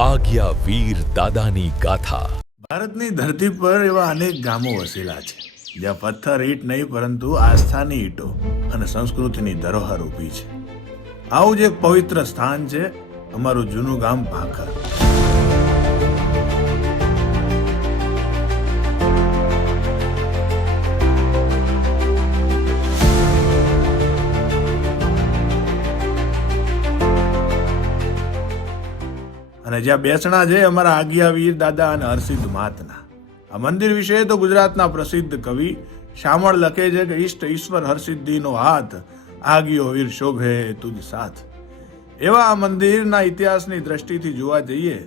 આજ્ઞા વીર દાદાની ગાથા. ભારતની ધરતી પર એવા અનેક ગામો વસેલા છે જ્યાં પથ્થર ઈંટ નહીં પરંતુ આસ્થાની ઈંટો અને સંસ્કૃતિની ધરોહર ઊભી છે. આવું જ એક પવિત્ર સ્થાન છે અમારું જૂનું ગામ ભાખર. અને જ્યાં બેસણા છે અમારા આજ્ઞા વીર દાદા અને હરસિદ્ધ મહાત્ના. આ મંદિર વિશે તો ગુજરાતના પ્રસિદ્ધ કવિ શામળ લખે છે કે ઈષ્ટ ઈશ્વર હરસિદ્ધિનો હાથ, આજ્ઞો વીર શોભે તુજ સાથ. એવા આ મંદિરના ઇતિહાસની દ્રષ્ટિથી જોવા જઈએ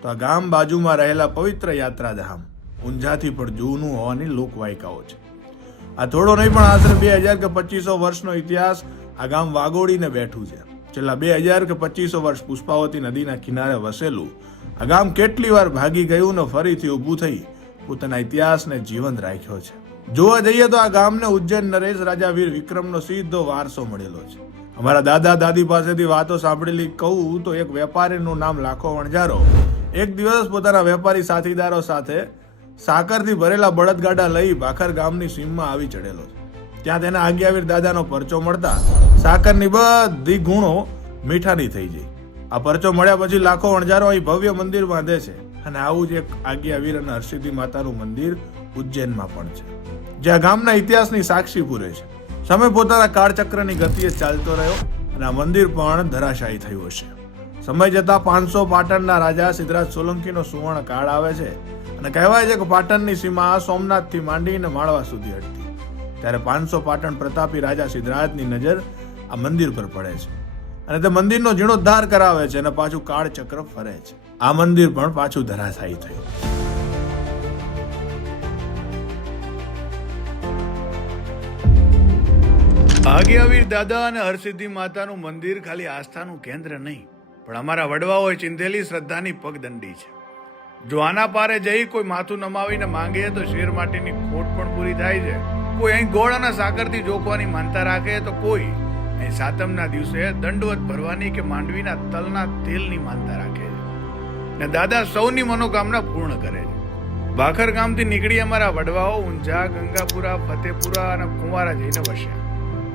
તો આ ગામ બાજુમાં રહેલા પવિત્ર યાત્રાધામ ઊંઝાથી પણ જૂનું હોવાની લોકવાયકાઓ છે. આ થોડો નહીં પણ આશરે 2000 કે 2500 વર્ષનો ઇતિહાસ આ ગામ વાગોડીને બેઠું છે. છેલ્લા 2000 કે 2500 વર્ષ પુષ્પાવતી નદીના કિનારે વસેલું આ ગામ કેટલી વાર ભાગી ગયું ને ફરીથી ઊભું થઈ પોતાના ઇતિહાસને જીવંત રાખ્યો છે. જોવા જઈએ તો આ ગામને ઉજ્જૈન નરેશ રાજા વીર વિક્રમનો સીધો વારસો મળેલો છે. અમારા દાદા દાદી પાસેથી વાતો સાંભળેલી કહું તો એક વેપારીનું નામ લાખો વણજારો એક દિવસ પોતાના વેપારી સાથીદારો સાથે સાકરથી ભરેલા બળદગાડા લઈ ભાખર ગામની સીમમાં આવી ચડેલો છે. ત્યાં તેને આજ્ઞાવીર દાદાનો પરચો મળતા સાકરની બધી ગુણો મીઠાની થઈ જાય. આ પરચો મળ્યા પછી લાખો વણજારો અહીં ભવ્ય મંદિર બાંધે છે અને આવું જ એક આજ્ઞાવીર અને હરસિદ્ધિ માતાનું મંદિર ઉજ્જૈનમાં પણ છે, જે આ ગામના ઇતિહાસની સાક્ષી પૂરે છે. સમય પોતાના કાળચક્રની ગતિએ ચાલતો રહ્યો અને આ મંદિર પણ ધરાશાયી થયું હશે. સમય જતા 500 પાટણના રાજા સિદ્ધરાજ સોલંકીનો સુવર્ણ કાળ આવે છે અને કહેવાય છે કે પાટણની સીમા સોમનાથથી માંડીને માળવા સુધી હતી. ત્યારે 500 પાટણ પ્રતાપી રાજા સિદ્ધરાજની નજર આ મંદિર પર પડે છે અને તે મંદિરનો જીર્ણોદ્ધાર કરાવે છે અને પાછું કાળચક્ર ફરે છે. આ મંદિર પણ પાછું ધરાશાયી થયું. આજ્ઞાવીર દાદા અને હરસિદ્ધિ માતાનું મંદિર ખાલી આસ્થાનું કેન્દ્ર નહીં પણ અમારા વડવાઓએ ચિંધેલી શ્રદ્ધાની પગદંડી છે. જો આના પારે જઈ કોઈ માથું નમાવીને માંગે તો શેર માટેની ખોટ પણ પૂરી થાય છે. કોઈ અહીં ગોળ અને સાકરથી જોખવાની માનતા રાખે તો કોઈ અહીં સાતમના દિવસે દંડવત ભરવાની કે માંડવીના તલના તેલની માનતા રાખે છે ને દાદા સૌની મનોકામના પૂર્ણ કરે છે. ભાખર ગામથી નીકળી અમારા વડવાઓ ઊંઝા, ગંગાપુરા, ફતેપુરા અને કુંવારા જઈને વસ્યા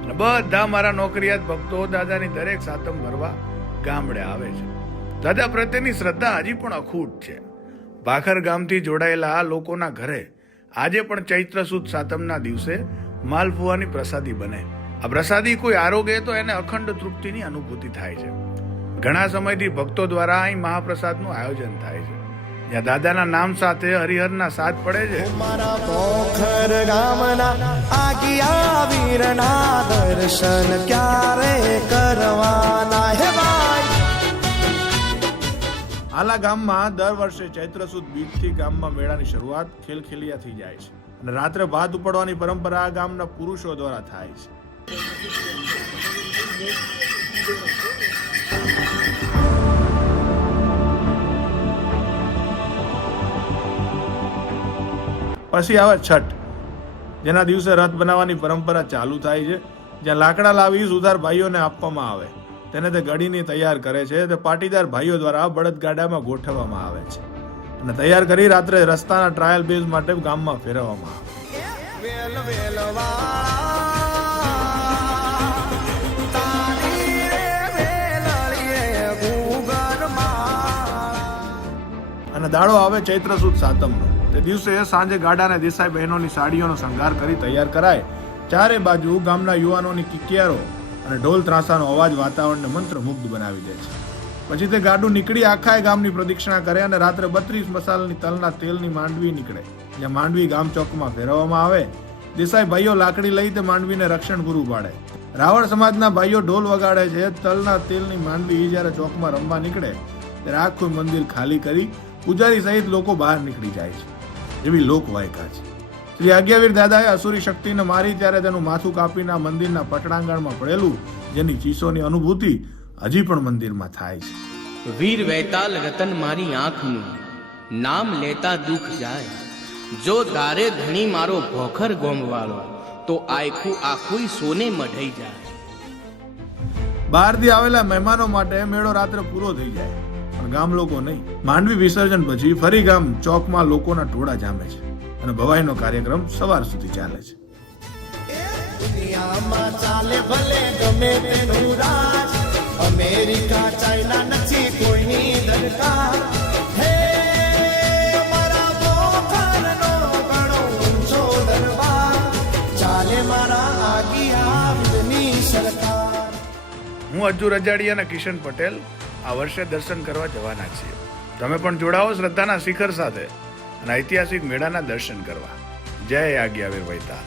અને બધા મારા નોકરિયાત ભક્તો દાદાની દરેક સાતમ ભરવા ગામડે આવે છે. દાદા પ્રત્યેની શ્રદ્ધા હજી પણ અખૂટ છે. ભાખર ગામથી જોડાયેલા આ લોકોના ઘરે આજે પણ ચૈત્ર સુદ સાતમના દિવસે માલપુઆની પ્રસાદી બને. આ પ્રસાદી કોઈ આરોગે તો એને અખંડ તૃપ્તિની અનુભૂતિ થાય છે. ઘણા સમયથી ભક્તો દ્વારા અહીં મહાપ્રસાદનું આયોજન થાય છે, જ્યાં દાદાના નામ સાથે હરિહરના સાથ પડે છે. મારા ભાખર ગામના આજ્ઞા વીરના દર્શન ક્યારે કરવાના હે ભાઈ. આલા ગામમાં દર વર્ષે ચૈત્ર સુદ બીજથી ગામમાં મેળાની શરૂઆત ખેલખેલિયાથી જાય છે અને રાત્રે ભાત ઉપાડવાની પરંપરા આ ગામના પુરુષો દ્વારા થાય છે. પછી આવે છઠ, જેના દિવસે રથ બનાવવાની પરંપરા ચાલુ થાય છે, જ્યાં લાકડા લાવી સુધાર ભાઈઓને આપવામાં આવે. તેને તે ગળીને તૈયાર કરે છે. તે પાટીદાર ભાઈઓ દ્વારા બળદગાડામાં ગોઠવવામાં આવે છે અને તૈયાર કરી રાત્રે રસ્તાના ટ્રાયલ બેઝ માટે ગામમાં ફેરવવામાં આવે. અને દાડો આવે ચૈત્ર સુદ સાતમનો. તે દિવસે સાંજે ગાડાને દેસાઈ બહેનોની સાડીઓનો શણગાર કરી તૈયાર કરાય. ચારે બાજુ ગામના યુવાનોની કિકિયારો અને ઢોલ ત્રાસાનો અવાજ વાતાવરણને મંત્રમુગ્ધ બનાવી દે છે. પછી તે ગાડું નીકળી આખા ગામની પ્રદક્ષિણા કરે અને રાત્રે 32 મસાલાની તલના તેલની માંડવી નીકળે, જ્યાં માંડવી ગામ ચોકમાં ફેરવવામાં આવે. દેસાઈ ભાઈઓ લાકડી લઈ તે માંડવીને રક્ષણ પૂરું પાડે. રાવળ સમાજના ભાઈઓ ઢોલ વગાડે છે. તલના તેલની માંડવી જ્યારે ચોકમાં રમવા નીકળે ત્યારે આખું મંદિર ખાલી કરી પૂજારી સહિત લોકો બહાર નીકળી જાય છે. એવી લોકવાયકા છે. શ્રી આજ્ઞાવીર દાદાએ અસુરી શક્તિને મારી ત્યારે તેનું માથું કાપીને મંદિરના પટણાંગણમાં પડેલું, જેની ચીસોની અનુભૂતિ હજી પણ મંદિરમાં થાય છે. વીર વૈતાલ રતન મારી આંખનું નામ લેતા દુઃખ જાય. જો તારે ધણી મારો ભોખર ગોમવાળો તો આખું આખું સોને મઢાઈ જાય. બહારથી આવેલા મહેમાનો માટે મેળો રાત્રે પૂરો થઈ જાય પણ ગામ લોકો નહીં. માંડવી વિસર્જન પછી ફરી ગામ ચોકમાં લોકોના ટોળા જામે છે અને ભવાઈનો કાર્યક્રમ સવાર સુધી ચાલે છે. દુનિયામાં ચાલે ભલે ગમે તેનું રાજ, અમેરિકા ચાઇના નથી કોઈની દરકાર. હે મારા બોખરનો ઘણો ઊંચો દરબાર, ચાલે મારા આગિયા વીરની સરકાર. હું અજ્જુ રજાડી અને કિશન પટેલ આ વર્ષે દર્શન કરવા જવાના છીએ. તમે પણ જોડાઓ શ્રદ્ધાના શિખર સાથે અને ઐતિહાસિક મેળાના દર્શન કરવા. જય આજ્ઞાવીર વૈતાલ.